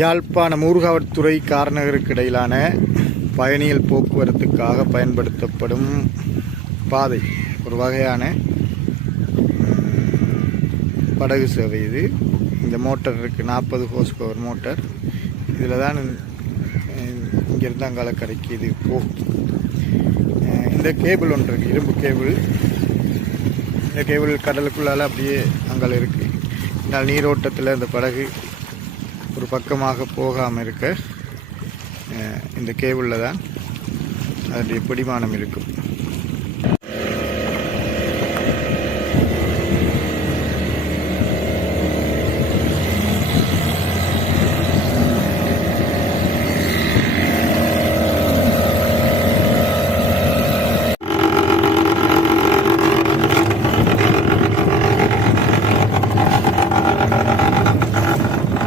யாழ்ப்பாணம் ஊர்காவற்துறை கார்நகருக்கு இடையிலான பயணிகள் போக்குவரத்துக்காக பயன்படுத்தப்படும் பாதை. ஒரு வகையான படகு சேவை இது. இந்த மோட்டர் இருக்குது, 40 ஹோஸ் பவர் மோட்டர். இதில் தான் இங்கேருந்து அங்காலக்கரைக்கு இது போகும். இந்த கேபிள் ஒன்று இருக்குது, இரும்பு கேபிள். இந்த கேபிள் கடலுக்குள்ளால் அப்படியே அங்கே இருக்குது. இதனால் நீரோட்டத்தில் இந்த படகு ஒரு பக்கமாக போகாமல் இருக்க இந்த கேபிளில் தான் அதனுடைய பிடிமானம் இருக்கும்.